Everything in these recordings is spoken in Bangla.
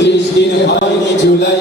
একত্রিশ দিন হয়নি জুলাই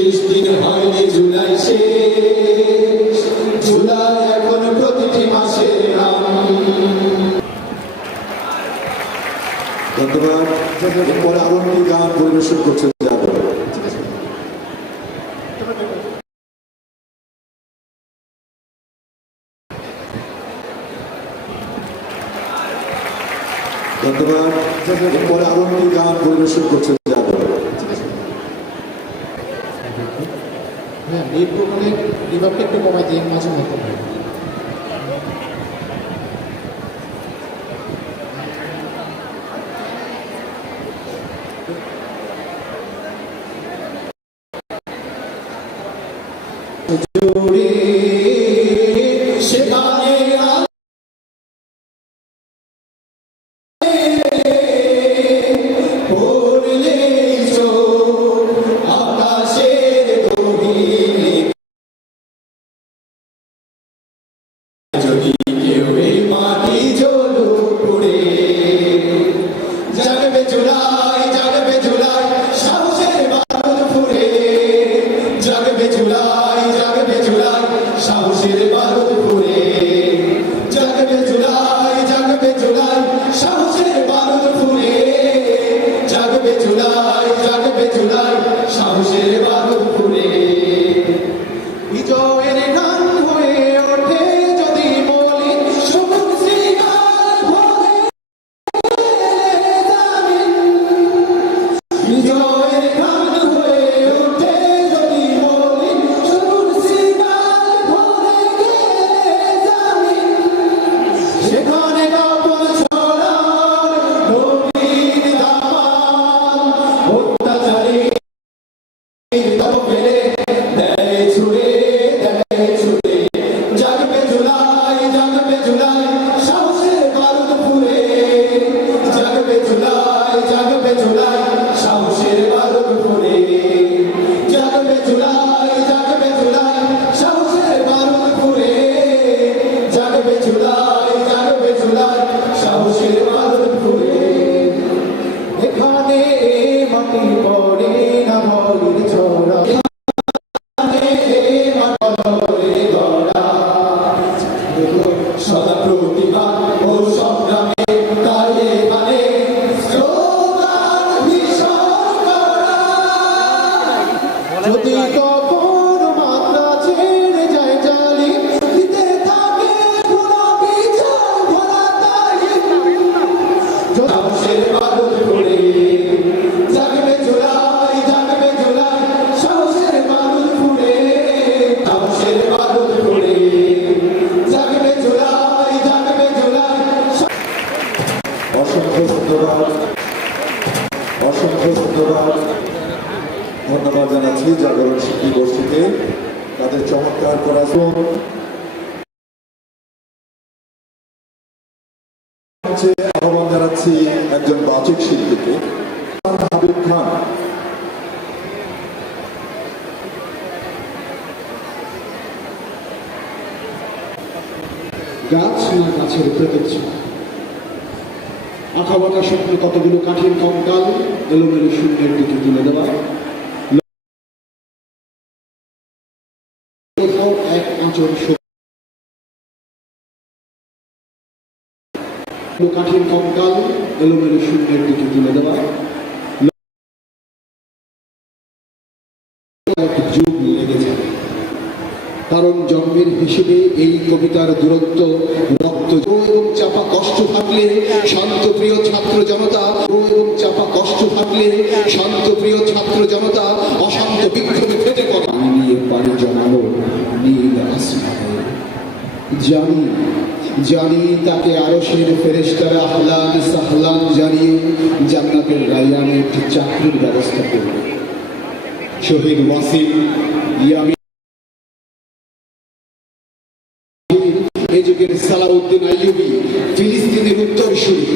পঁচিশ দিন হয়নি জুলাই শেষ। জুলাই এখন প্রতিটি মাসে ধন্যবাদ। এরপরে আরও একটি গান পরিবেশন করছেন অসংখ্য ধন্যবাদ ধন্যবাদ জানাচ্ছি জাগরণ শিল্পী তাদের চমৎকার করা আহ্বান জানাচ্ছি একজন বাচক শিল্পীকে হাবিব খান গাছ না গাছের আঁকা বাঁকা স্বপ্নে কতগুলো কাঠের কঙ্কাল এলোমেলো শূন্যের দিকে তুলে দেওয়া। কাঠের কঙ্কাল এলোমেলো শূন্যের দিকে তুলে দেওয়া। কারণ জন্মের হিসেবে এই কবিতার দূরত্ব, রক্ত এবং চাপা কষ্ট থাকলে শান্ত, প্রিয় ছাত্র জনতা এবং চাপা কষ্ট থাকলে শান্ত, প্রিয় ছাত্র জনতা, অশান্ত বিক্ষোভে খেতে পড়ে। নিয়ে পানি জমানো নীল জানি জানি তাকে আরও আরশের ফেরেস্তারা আহলান সাহলান জানিয়ে জান্নাতের রায়ানে একটি চাকরির ব্যবস্থা করবে। শহীদ ওয়াসিম ইয়ামি এই সালাউদ্দিন আইয়ুবি ফিলিস্তিনের উত্তরসূরি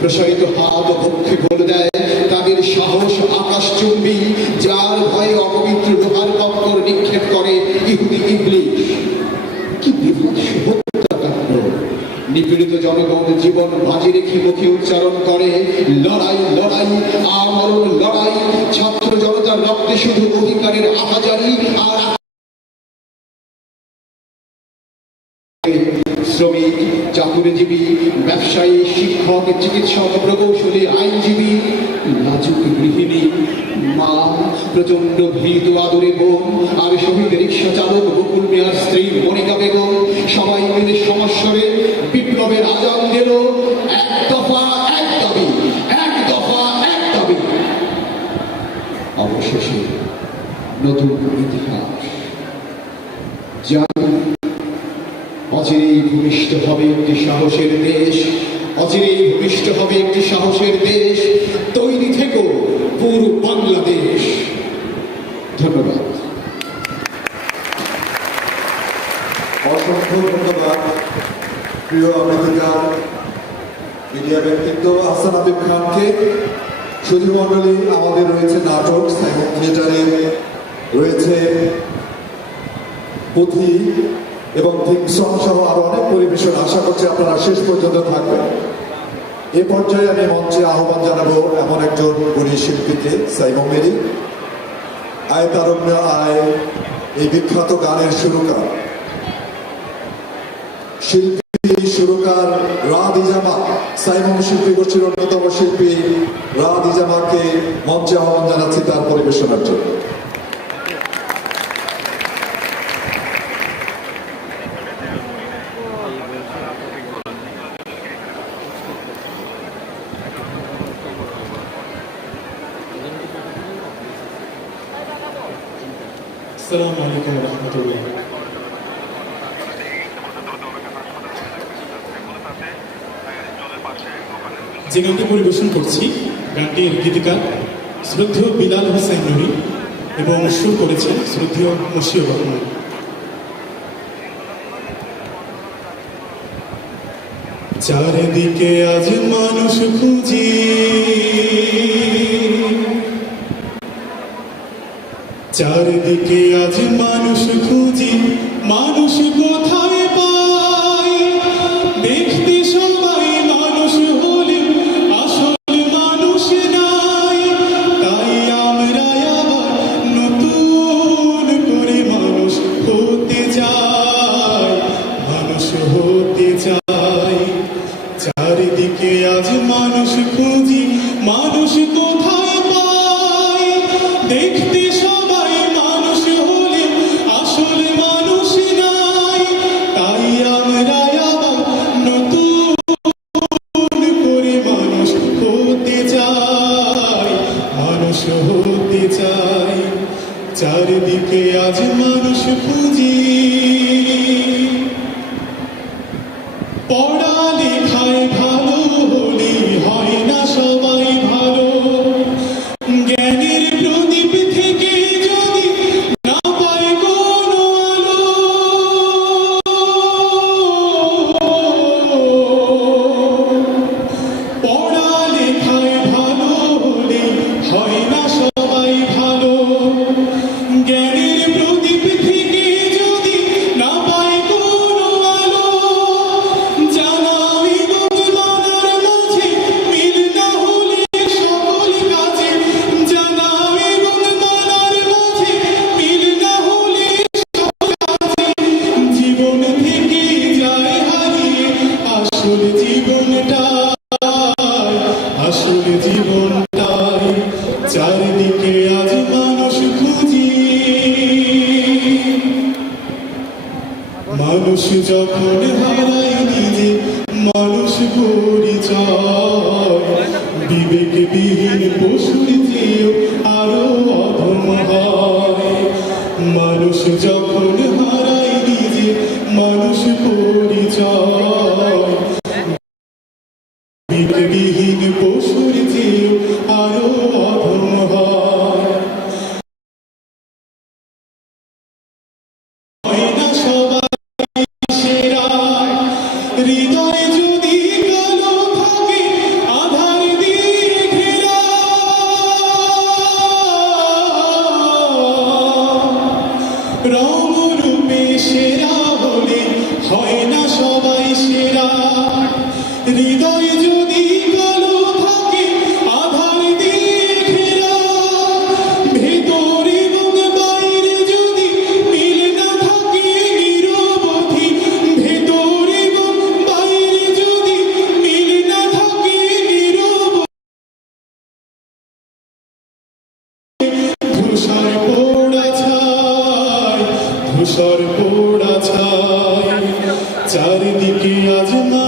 প্রসারিত হাত ও পক্ষে বলে দেয়। তাদের সাহস আকাশচুম্বী যার ভয়ে অপবিত্র লোহার কপ্পর নিক্ষেপ করে ইহুদি ইবলিশ কি বিভৎস নিপীড়িত জনগণ জীবন বাজি রেখে মুখে উচ্চারণ করে, লড়াই লড়াই, আমরণ, লড়াই। ছাত্র জনতার রক্তে শুধু অধিকারের আহাজারি আর চাকুরিজীবী, ব্যবসায়ী, শিক্ষক, চিকিৎসক, প্রকৌশলী, আইনজীবী লাজুক গৃহিণী, মা প্রচণ্ড ভীত আদরে বোন, আর শহীদ রিক্সা চালক, বকুল মিয়ার স্ত্রী, মনিকা বেগম, সবাই মিলে সমস্যরে বিপ্লবের আজান দিল। এক দফা, এক দাবি, এক দফা, এক দাবি। অবশেষে নতুন ইতিহাস জানি অচিরেই ভূমিষ্ঠ হবে একটি সাহসের দেশ, অচিরেই ভূমিষ্ঠ হবে একটি সাহসের দেশ, তৈরি থেকো পূর্ব বাংলাদেশ। ধন্যবাদ। অসংখ্য ধন্যবাদ, প্রিয় আমেরিকার মিডিয়া ব্যক্তিত্ব আহসান আবিব খানকে। সুধী মণ্ডলী আমাদের রয়েছে নাটক, সাইমন থিয়েটারে রয়েছে পুঁথি। এবং থিম সং সহ আরও অনেক পরিবেশন আশা করছি আপনারা শেষ পর্যন্ত থাকবেন। এ পর্যায়ে আমি মঞ্চে আহ্বান জানাব এমন একজন গুণী শিল্পীকে, সাইমন মেরি। আয় তারণ্য আয়, এই বিখ্যাত গানের সুরকার। শিল্পী, সুরকার রাদ ইজামা সাইমন শিল্পী গোষ্ঠীর অন্যতম শিল্পী রাদ ইজামাকে মঞ্চে আহ্বান জানাচ্ছি তার পরিবেশনার জন্য। আসসালামু আলাইকুম রহমতুল্লাহ। যে গানটি পরিবেশন করছি, গানটির গীতিকার শ্রদ্ধেয় বিলাল হোসেন নবী এবং শুরু করেছেন শ্রদ্ধেয় মুশিউর রহমান। চারিদিকে আজ মানুষ খুঁজে চারিদিকে আজ মানুষ খুঁজি মানুষ কোথায় মানুষ হতে চাই। চারিদিকে আজ মানুষ খুঁজি পড়ালেখায় to know.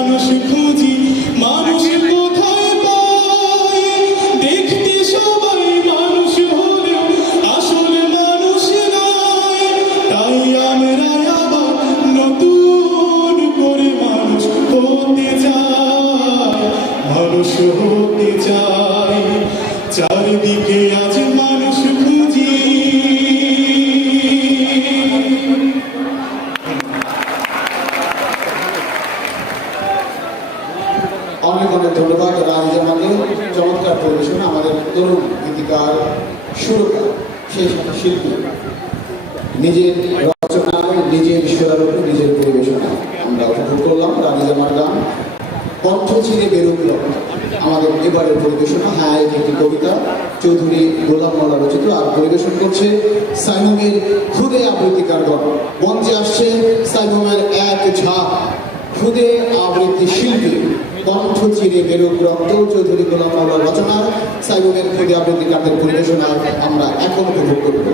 এবারের পরিবেশনা, হ্যাঁ, হায় একটি কবিতা। চৌধুরী গোলাম মালা রচিত আর পরিবেশন করছে সাইমের খুদে আবৃত্তিকার গণ মঞ্চে আসছে সাইমের এক ঝাঁক, খুদে আবৃত্তি শিল্পী। কণ্ঠ চিরে বেরুক রক্ত, চৌধুরী গোলাম মালার রচনা। সাইমুমের ক্ষুদে আবৃত্তিকারদের পরিবেশনা আমরা এখন উপভোগ করব।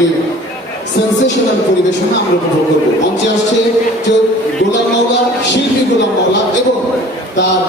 নাটকের সেন্সেশনাল পরিবেশনা আমরা উপভোগ করব। মঞ্চে আসছে গোলাম মাওলা, শিল্পী গোলাম মাওলা এবং তার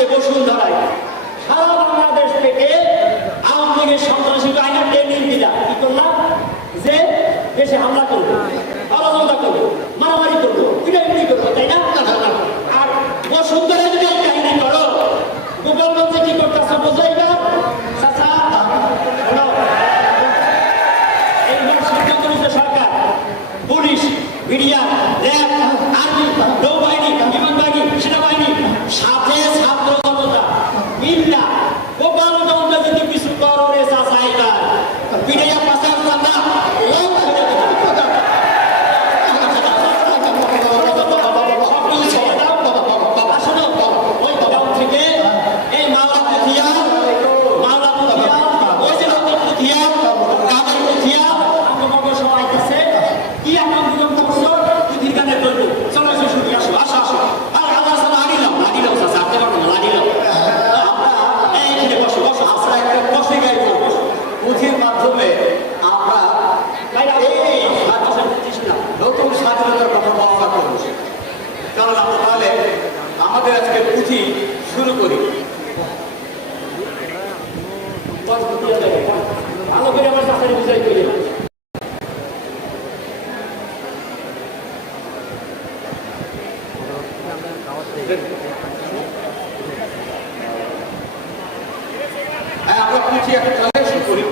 আজকে বসুন্ধরায় সারা বাংলাদেশ থেকে আওয়ামী লীগের সন্ত্রাসী বাহিনী ট্রেনিং দিলাম কি করলাম যে দেশে হামলা করব অবহেলা করব মারামারি করব করব তাই না? আর বসুন্ধরা হ্যাঁ, আমরা পিছিয়ে একটা চ্যালেঞ্জ করি।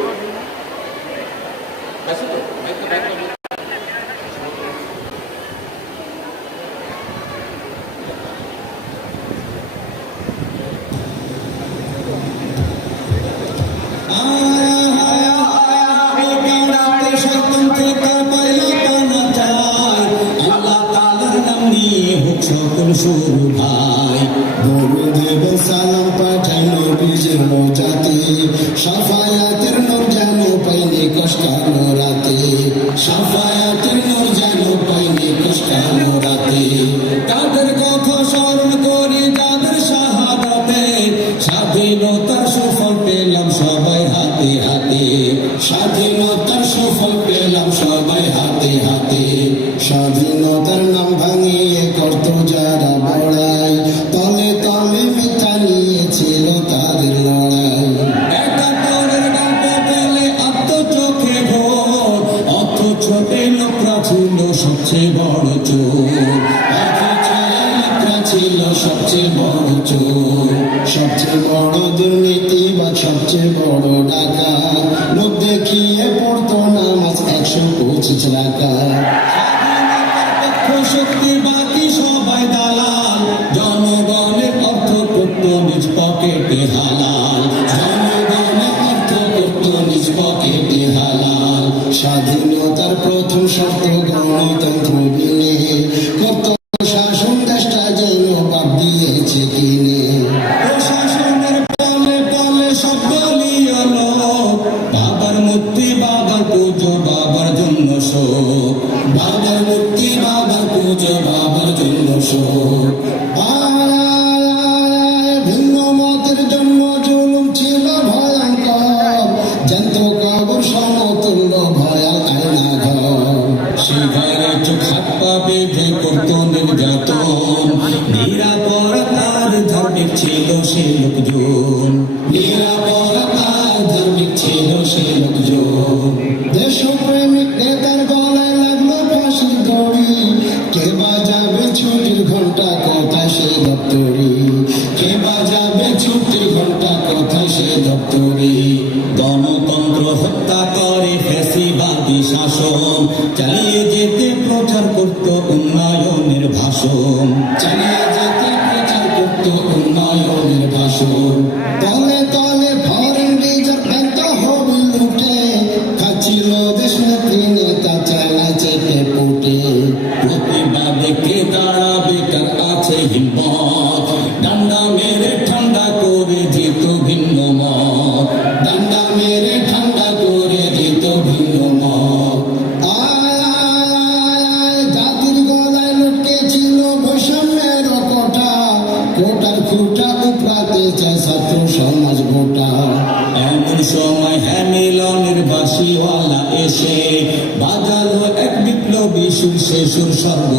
Алину Shaft Day. Netanyahu Руслан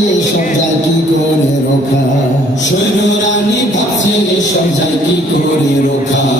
সব যায় কি করে রক্ষা? সৈন্য রানী ভাবছে সব যায় কি করে রক্ষা?